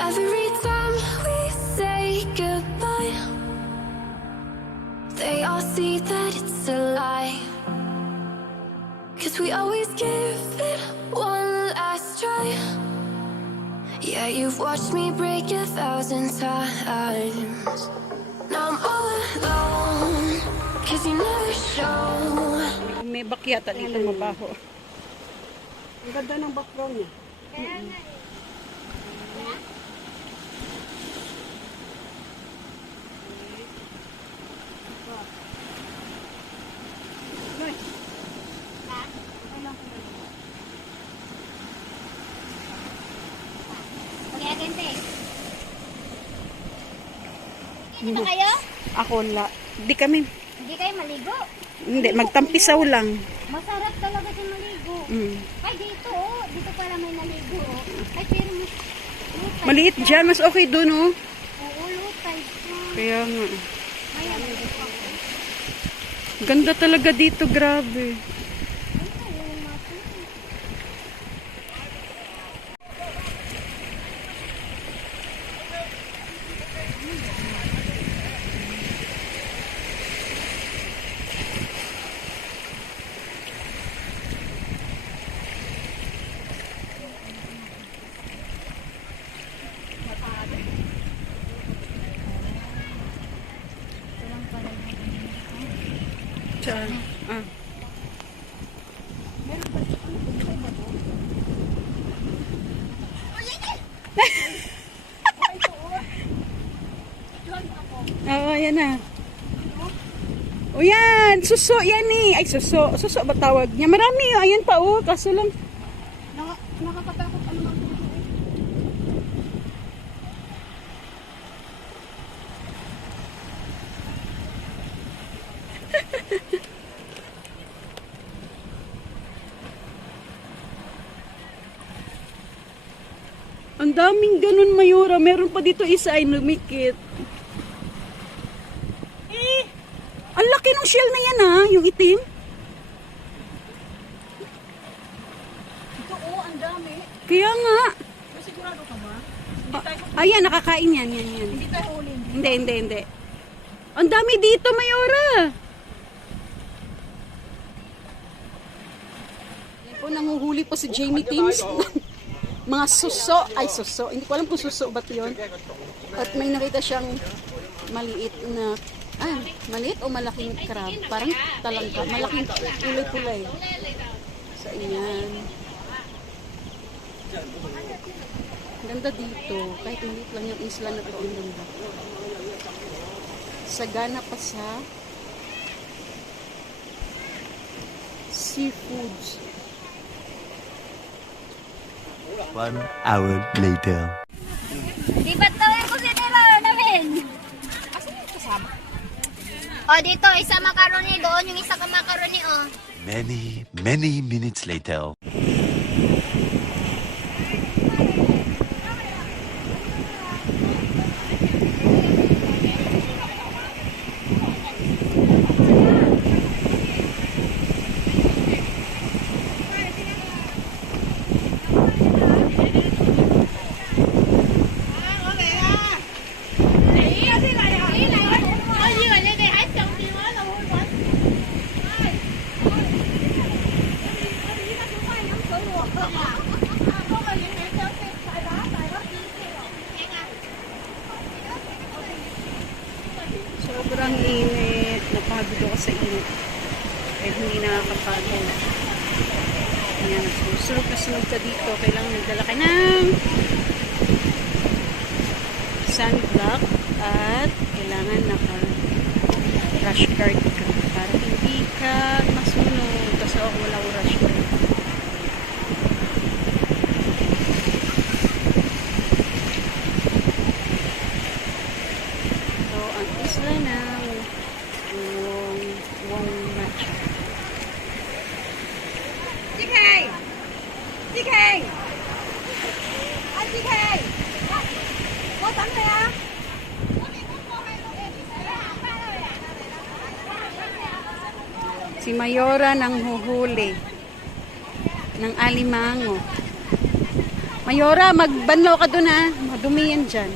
Every time we say goodbye, they all see that it's a lie. 'Cause we always give it one last try. Yeah, you've watched me break 1,000 times. Now I'm all alone, 'cause you never show. May bakyata dito mabaho. Ang ganda ng background niya. Dito kayo? Ako la. Di kami. Hindi kayo maligo? Hindi, magtampisaw lang. Masarap talaga sa maligo. Ay, dito oh. Dito pala may naligo oh. Ay, pero lutay. Maliit dyan. Mas okay dun oh. Oo, lutay. Kaya nga. Ayan. Ganda talaga dito. Grabe. Saan? Ah. Oo, yan na. O yan, suso yan eh. Ay, suso. Suso ba tawag niya? Marami oh. Ayan pa oh. Kaso lang. Nakakatakot ano lang. Ang daming ganun, Mayora. Meron pa dito isa ay lumikit. Eh, ang laki ng shell na yan ha, yung itim. Ito oh, ang dami. Kaya nga. Pero sigurado ka ba? Ayan, nakakain yan. Yan. Hindi tayo huli. Hindi. Ang dami dito, Mayora. Yan po, nanguhuli po si Jamie Teams. Mga suso. Ay, suso. Hindi ko alam kung suso ba't yun. At may nakita siyang maliit na, maliit o malaking crab. Parang talangka. Malaking kulay-kulay. So, ayan. Ganda dito. Kahit hindi lang yung isla na to, ang ganda. Sagana pa sa seafoods. 1 hour later. Di ba't tawin ko si Taylor namin? Asan yung kasama? Oh, dito, isa macaroni. Doon yung isa ka macaroni, oh. Many minutes later. Sobrang init. Napagod ako sa init. Kahit hindi nakakapagod. Ayan, susunod na sunod ka dito. Kailangan nagdala ka ng sunblock at kailangan naka-rush guard ka para hindi ka masunog. Kasi ako walang rush guard. So, ang isla ng Wung. DK! Anh DK! Cô tắm này à? Si Mayora nang huhuli ng alimango. Mayora, magbanlaw ka dun ha. Dumi yan dyan.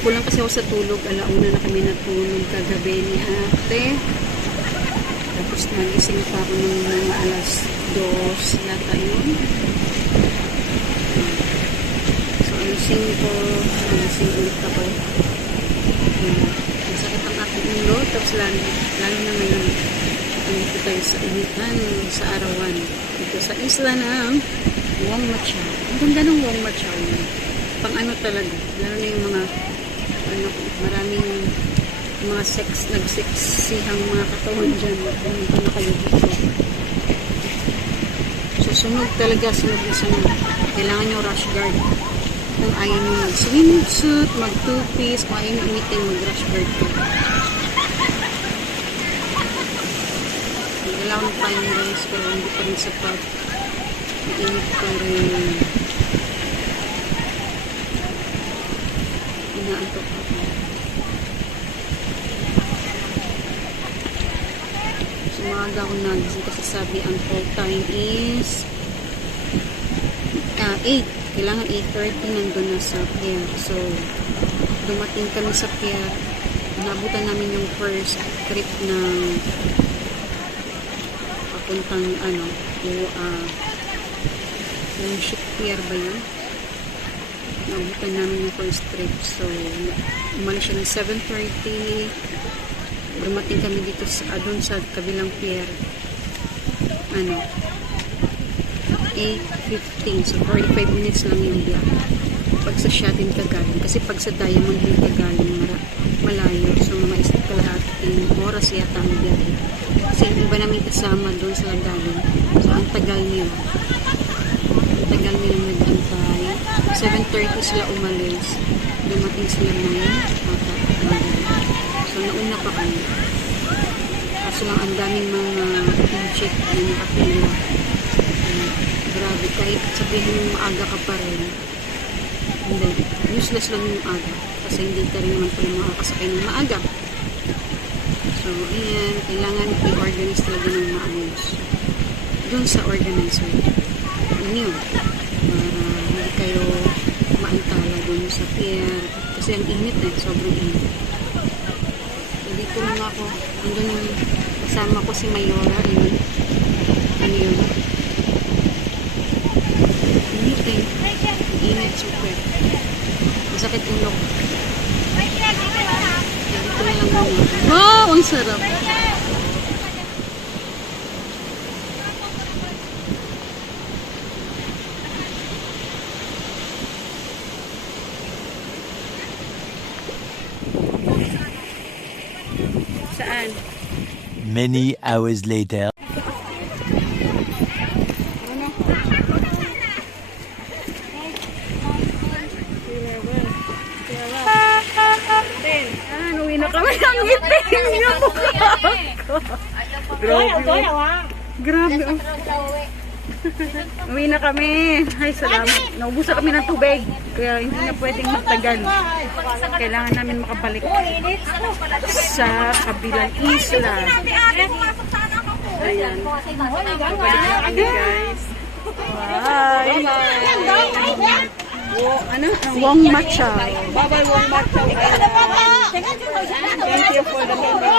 Kulang kasi ako sa tulog. Alauna na kami natulog kagabi ni ate. Tapos nagising pa ako ng mga alas 2 yata yun. So alasing ko, nagising ulit ako. Masakit ang aking ulo. Tapos lalo na ngayon, dito tayo sa initan, sa arawan. Dito sa isla ng Wung. Ang ganda ng Wung. Pang ano talaga, lalo na yung mga maraming mga nagseksihang mga katawan dyan. Pumunta na kayo dito. So sunog talaga, sunog na sunog. Kailangan nyo rush guard. Kung ayaw nyo mag-swimsuit, mag-two-piece, kung ayaw nyo umitin, mag-rush guard ko. Kailangan ng time guys, pero hindi pa rin sapat. Mainit pa rin. Inaantok ako. So maaga ako nagising kasi sabi ang call time is 8. Kailangan 8:30 nandun na sa pier. So dumating kami sa pier. Nabutan namin yung first trip ng papuntang yung ship pier ba yun? Nabutan namin yung first trip. So umalis siya ng 7:30. Dumating kami dito doon sa kabilang pier 8:15. So 45 minutes lang yung biyak pag sa Shatin ka galing. Kasi pag sa Diamond Hill ka galing malayo. So mga kalahating oras yata ang biyak. Kasi yung iba namin kasama doon sa galing. So ang tagal nila nagantay. 7:30 sila umalis. Dumating sila 9. So nauna pa kami. Kaso lang ang daming mga in-check na nakapila. Grabe, kahit sabihin maaga ka pa rin, hindi, useless lang yung aga. Kasi hindi ka rin naman pala makakasakay ng maaga. So ayan, kailangan i-organize talaga ng maayos doon sa organizer yun, para hindi kayo maantala doon sa pier kasi ang init sobrang init. So dito lang ako, andun yung kasama ko si Mayora, yun ano yun, init init super, masakit ulo. Dito na lang muna. Wow, ang sarap. Saan? Many hours later. Uwi na kami ng ngipin niyo. Grabe. Uwi na kami. Ay, salamat. Naubusan kami ng tubig. Kaya hindi na pwedeng magtagal. Kailangan namin makabalik sa kabilang isla. Ayan. Pabalik na kami, guys. Bye. Ano? Wung Chau. Bye-bye, Wung Chau. Thank you for the memory.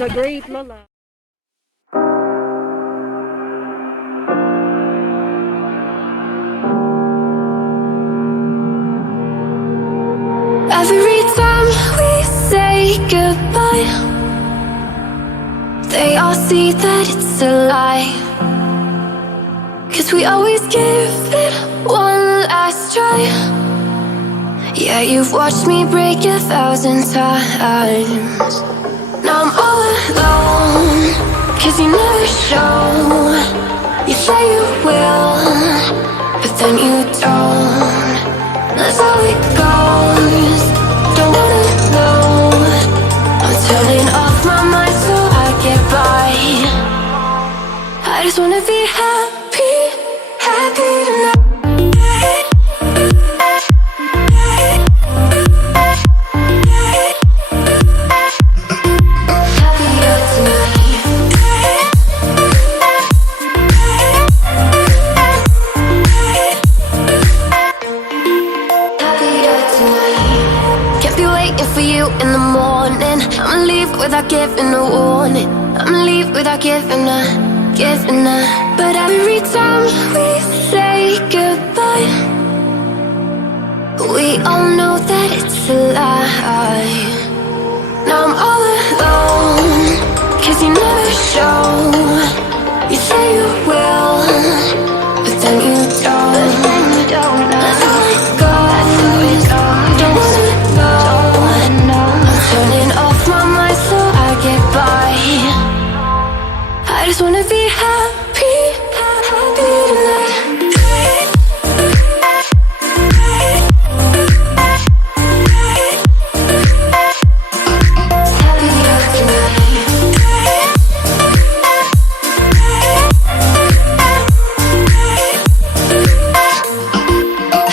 The Great Lola. Every time we say goodbye, they all see that it's a lie. 'Cause we always give it one last try. Yeah, you've watched me break 1,000 times. Now I'm all alone, 'cause you never show. You say you will, but then you don't. That's how it goes. Don't wanna know. I'm turning off my mind so I get by. I just wanna be happy, happy tonight. In the morning, I'ma leave without giving a warning. I'ma leave without giving a. But every time we say goodbye, we all know that it's a lie. Now I'm all alone, 'cause you never show. You say you will, but then you don't. That's how it goes. Don't wanna know. Turning off my mind so I get by. I just wanna be happy, happy tonight. Happier tonight.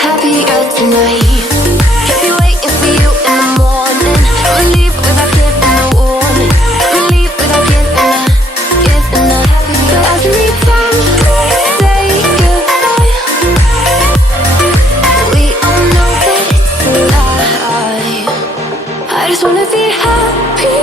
Happier tonight. I just wanna be happy.